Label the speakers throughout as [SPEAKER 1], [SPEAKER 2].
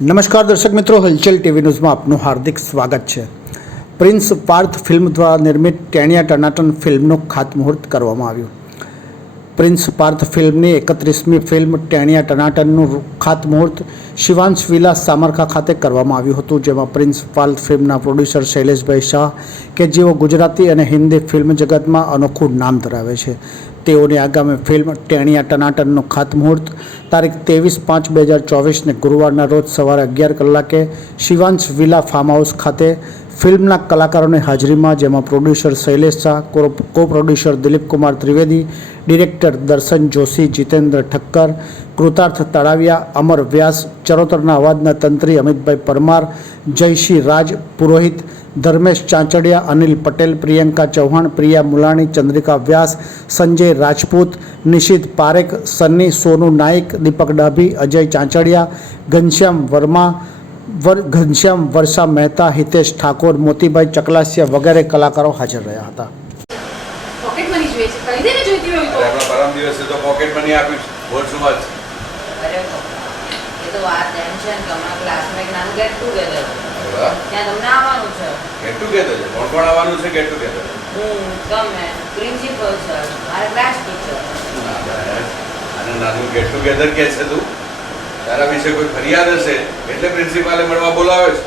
[SPEAKER 1] નમસ્કાર દર્શક મિત્રો, હલચલ ટીવી ન્યૂઝમાં આપનું હાર્દિક સ્વાગત છે. પ્રિન્સ પાર્થ ફિલ્મ દ્વારા નિર્મિત ટેણિયા ટનાટન ફિલ્મનું ખાતમુહૂર્ત કરવામાં આવ્યું. પ્રિન્સ પાર્થ ફિલ્મની એકત્રીસમી ફિલ્મ ટેણિયા ટનાટનનું ખાતમુહૂર્ત શિવાંશ વિલા સામરખા ખાતે કરવામાં આવ્યું હતું, જેમાં પ્રિન્સ પાર્થ ફિલ્મના પ્રોડ્યુસર શૈલેષભાઈ શાહ, કે જેઓ ગુજરાતી અને હિન્દી ફિલ્મ જગતમાં અનોખું નામ ધરાવે છે. તેઓની આગામી ફિલ્મ ટેણિયા ટનાટનનું ખાતમુહૂર્ત, તારીખ ત્રેવીસ પાંચ બે હજાર ચોવીસને ગુરુવારના રોજ સવારે અગિયાર કલાકે શિવાંશ વિલા ફાર્મ હાઉસ ખાતે ફિલ્મના કલાકારોની હાજરીમાં જેમાં producer Shailesh Shah, co producer Dilip Kumar Trivedi, director Darshan Joshi, Jitendra Thakkar, કૃતાર્થ Talaviya, અમર વ્યાસ, ચરોતરના અવાજના તંત્રી અમિતભાઈ પરમાર, જયશ્રી રાજ, પુરોહિત ધર્મેશ ચાંચડિયા, અનિલ પટેલ, પ્રિયંકા ચૌહાણ, પ્રિયા મુલાણી, ચંદ્રિકા વ્યાસ, સંજય રાજપૂત, નિશિત પારેખ, સન્ની સોનુ નાઇક દીપક ડાભી, અજય ચાંચડિયા, ઘનશ્યામ વર્મા વર ઘનશ્યામ વર્ષા મહેતા હિતેશ ઠાકોર મોતીભાઈ ચકલાસિયા વગેરે કલાકારો હાજર રહ્યા હતા.
[SPEAKER 2] પોકેટ મની જોઈએ છે. ખરીદે જોઈતી હોય તો?
[SPEAKER 3] અરે પરમ દિવસે તો પોકેટ મની આપ્યું છે. બોલ શું વાત
[SPEAKER 4] અરે એ તો વાત એમ છે ને કે હમણાં ક્લાસમાં ગેટ ટુગેધર ત્યાં તમને આવવાનું છે.
[SPEAKER 3] Get together કોણ કોણ આવવાનું છે get together?
[SPEAKER 4] હું તમે પ્રિન્સિપલ સર મારા ક્લાસ ટીચર
[SPEAKER 3] અને નાનું ગેટ ટુગેધર કે છે તું? તારા વિશે કોઈ ફરિયાદ હશે એટલે પ્રિન્સિપાલે મળવા બોલાવે છે.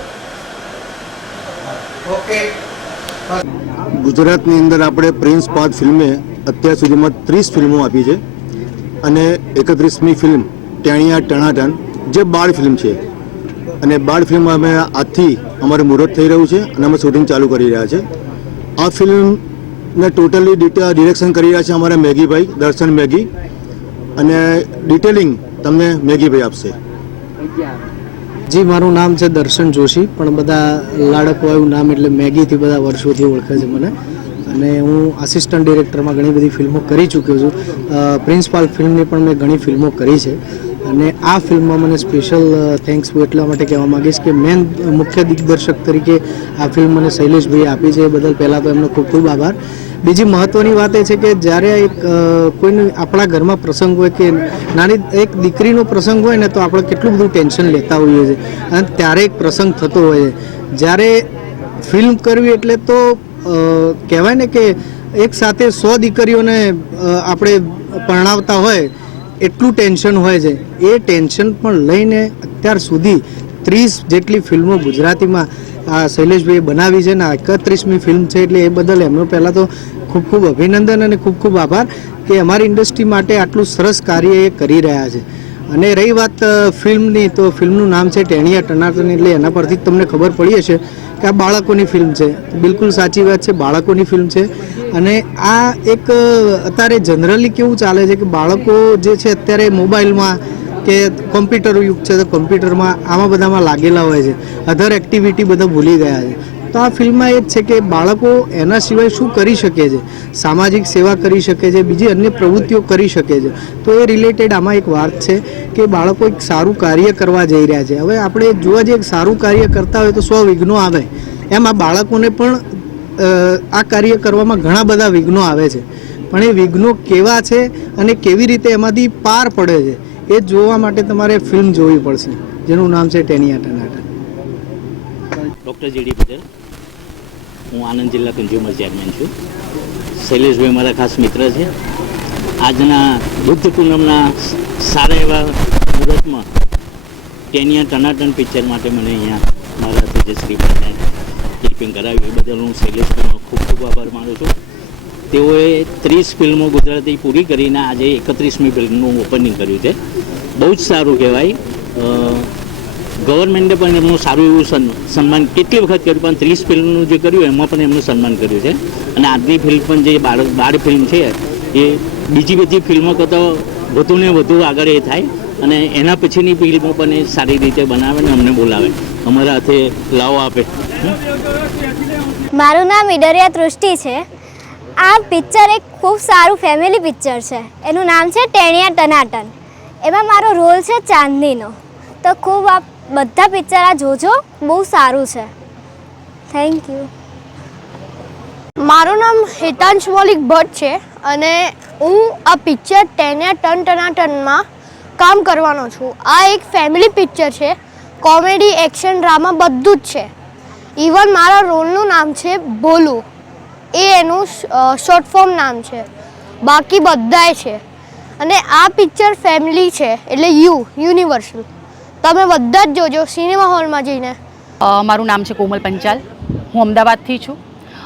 [SPEAKER 5] ગુજરાતની અંદર આપણે પ્રિન્સ પાથ ફિલ્મે અત્યાર સુધીમાં ત્રીસ ફિલ્મો આપી છે અને એકત્રીસમી ફિલ્મ ટેણિયા ટણાટન જે બાળ ફિલ્મ છે. અને બાળ ફિલ્મ અમે આજથી અમારું મુહૂર્ત થઈ રહ્યું છે અને અમે શૂટિંગ ચાલુ કરી રહ્યા છે. આ ફિલ્મને ટોટલી ડિરેક્શન કરી રહ્યા છે અમારા મેગીભાઈ દર્શન મેગી. અને ડિટેલિંગ તમને, મેગીભાઈ આપશે.
[SPEAKER 6] જી, મારું નામ છે દર્શન જોશી, પણ બધા લાડકવા એવું નામ એટલે મેગીથી બધા વર્ષોથી ઓળખે છે મને. અને હું આસિસ્ટન્ટ ડિરેક્ટરમાં ઘણી બધી ફિલ્મો કરી ચૂક્યો છું. પ્રિન્સિપાલ ફિલ્મની પણ મેં ઘણી ફિલ્મો કરી છે. અને આ ફિલ્મમાં મને સ્પેશિયલ થેન્ક્સ હું એટલા માટે કહેવા માગીશ કે મેન મુખ્ય દિગ્દર્શક તરીકે આ ફિલ્મ મને શૈલેષભાઈ આપી છે. એ બદલ પહેલાં તો એમનો ખૂબ ખૂબ આભાર. બીજી મહત્ત્વની વાત એ છે કે જ્યારે એક કોઈને આપણા ઘરમાં પ્રસંગ હોય કે નાની, એક દીકરીનો પ્રસંગ હોય ને તો આપણે કેટલું બધું ટેન્શન લેતા હોઈએ છીએ. અને ત્યારે એક પ્રસંગ થતો હોય છે. જ્યારે ફિલ્મ કરવી એટલે તો કહેવાય ને કે એક સાથે સો દીકરીઓને આપણે પરણાવતા હોય, એટલું ટેન્શન હોય છે. એ ટેન્શન પણ લઈને અત્યાર સુધી ત્રીસ જેટલી ફિલ્મો ગુજરાતીમાં આ શૈલેષભાઈએ બનાવી છે ને આ એકત્રીસમી ફિલ્મ છે એટલે એ બદલ એમનો પહેલાં તો ખૂબ ખૂબ અભિનંદન અને ખૂબ ખૂબ આભાર કે અમારી ઇન્ડસ્ટ્રી માટે આટલું સરસ કાર્ય એ કરી રહ્યા છે. અને રહી વાત ફિલ્મની તો ફિલ્મનું નામ છે ટેણિયા ટનાટન એટલે એના પરથી તમને ખબર પડી હશે કે આ બાળકોની ફિલ્મ છે. બિલકુલ સાચી વાત છે, બાળકોની ફિલ્મ છે. અને આ એક અત્યારે જનરલી કેવું ચાલે છે કે બાળકો જે છે અત્યારે મોબાઈલમાં કે કોમ્પ્યુટર યુગ છે તો કોમ્પ્યુટરમાં આમાં બધામાં લાગેલા હોય છે. અધર એક્ટિવિટી બધા ભૂલી ગયા છે. તો આ ફિલ્મમાં એ જ છે કે બાળકો એના સિવાય શું કરી શકે છે? સામાજિક સેવા કરી શકે છે, બીજી અન્ય પ્રવૃત્તિઓ કરી શકે છે. તો એ રિલેટેડ આમાં એક વાત છે કે બાળકો એક સારું કાર્ય કરવા જઈ રહ્યા છે. હવે આપણે જોવા જઈએ સારું કાર્ય કરતા હોય તો સ્વ વિઘ્નો આવે. એમ આ બાળકોને પણ આ કાર્ય કરવામાં ઘણા બધા વિઘ્નો આવે છે. પણ એ વિઘ્નો કેવા છે અને કેવી રીતે એમાંથી પાર પડે છે? એ જોવા માટે તમારે ફિલ્મ જોવી પડશે. જેનું નામ છે ટેનિયા ટનાટન
[SPEAKER 7] ડૉક્ટર જીડી પટેલ હું આનંદ જિલ્લા કન્ઝ્યુમર ચેરમેન છું. શૈલેષભાઈ મારા ખાસ મિત્ર છે. આજના બુદ્ધ પૂનમના સારા એવા મુહૂર્તમાં ટેનિયા ટનાટન પિક્ચર માટે મને અહીંયા મારા તેજશ્રીભાઈને ક્લિપિંગ કરાવ્યું. એ બદલ હું શૈલેષભાઈનો ખૂબ ખૂબ આભાર માનું છું. તેઓએ ત્રીસ ફિલ્મો ગુજરાતી પૂરી કરીને આજે એકત્રીસમી ફિલ્મનું ઓપનિંગ કર્યું છે. બહુ જ સારું કહેવાય. ગવર્મેન્ટે પણ એમનું સારું એવું સન્- સન્માન કેટલી વખત કર્યું, પણ ત્રીસ ફિલ્મનું જે કર્યું એમાં પણ એમનું સન્માન કર્યું છે. અને આજની ફિલ્મ પણ જે બાળ બાળ ફિલ્મ છે, એ બીજી બધી ફિલ્મો કરતાં વધુ ને વધુ આગળ એ થાય. અને એના પછીની ફિલ્મો પણ એ સારી રીતે બનાવે ને અમને બોલાવે. અમારા હાથે લાવો આપે.
[SPEAKER 8] મારું નામ ઈડરિયા તૃષ્ટિ છે. આ પિક્ચર એક ખૂબ સારું ફેમિલી પિક્ચર છે. એનું નામ છે ટેણિયા ટનાટન. એમાં મારો રોલ છે ચાંદનીનો. તો ખૂબ આપ બધા પિક્ચર આ જોજો, બહુ સારું છે. થેન્ક યુ
[SPEAKER 9] મારું નામ હેતાંશ મૌલિક ભટ્ટ છે અને હું આ પિક્ચર ટેન્યા ટન ટનાટનમાં કામ કરવાનો છું. આ એક ફેમિલી પિક્ચર છે. કોમેડી એક્શન ડ્રામા બધું જ છે. ઇવન મારા રોલનું નામ છે ભોલુ એ એનું શોર્ટ ફોર્મ નામ છે. બાકી બધાય છે. અને આ પિક્ચર ફેમિલી છે, એટલે યુ, યુનિવર્સલ. તમે બધા જ જોજો, સિનેમા હોલમાં જઈને.
[SPEAKER 2] મારું નામ છે કોમલ પંચાલ. હું અમદાવાદથી છું.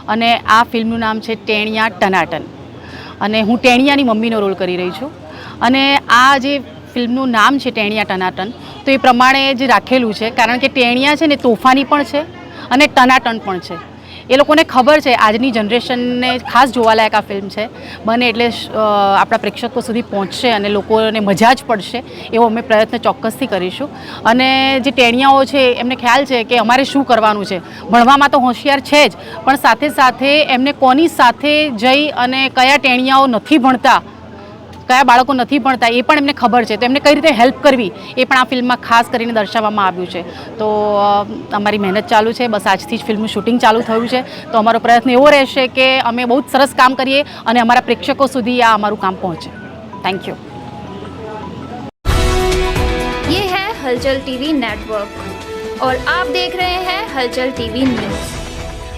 [SPEAKER 2] અને આ ફિલ્મનું નામ છે ટેણિયા ટનાટન. અને હું ટેણિયાની મમ્મીનો રોલ કરી રહી છું. અને આ જે ફિલ્મનું નામ છે ટેણિયા ટનાટન, તો એ પ્રમાણે જ રાખેલું છે. કારણ કે ટેણિયા છે ને તોફાની પણ છે અને ટનાટન પણ છે. એ લોકોને ખબર છે, આજની જનરેશનને ખાસ જોવાલાયક આ ફિલ્મ છે. બને એટલે આપણા પ્રેક્ષકો સુધી પહોંચશે અને લોકોને મજા જ પડશે, એવો અમે પ્રયત્ન ચોક્કસથી કરીશું. અને જે ટેણિયાઓ છે, એમને ખ્યાલ છે કે અમારે શું કરવાનું છે. ભણવામાં તો હોશિયાર છે જ, પણ સાથે સાથે એમને કોની સાથે જઈ અને કયા ટેણિયાઓ નથી ભણતા કયા બાળકો નથી ભણતા એ પણ એમને ખબર છે તો એમને કઈ રીતે હેલ્પ કરવી એ પણ આ ફિલ્મમાં ખાસ કરીને દર્શાવવામાં આવ્યું છે તો અ, અમારી મહેનત ચાલુ છે બસ આજથી જ ફિલ્મનું શૂટિંગ ચાલુ થયું છે તો અમારો પ્રયત્ન એવો રહેશે કે અમે બહુ જ સરસ કામ કરીએ અને અમારા પ્રેક્ષકો સુધી આ અમારું કામ પહોંચે થેન્ક યુ
[SPEAKER 10] ये है हलचल टीवी नेटवर्क और आप देख रहे हैं हलचल टीवी न्यूज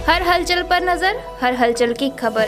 [SPEAKER 10] हर हलचल पर नजर हर हलचल की खबर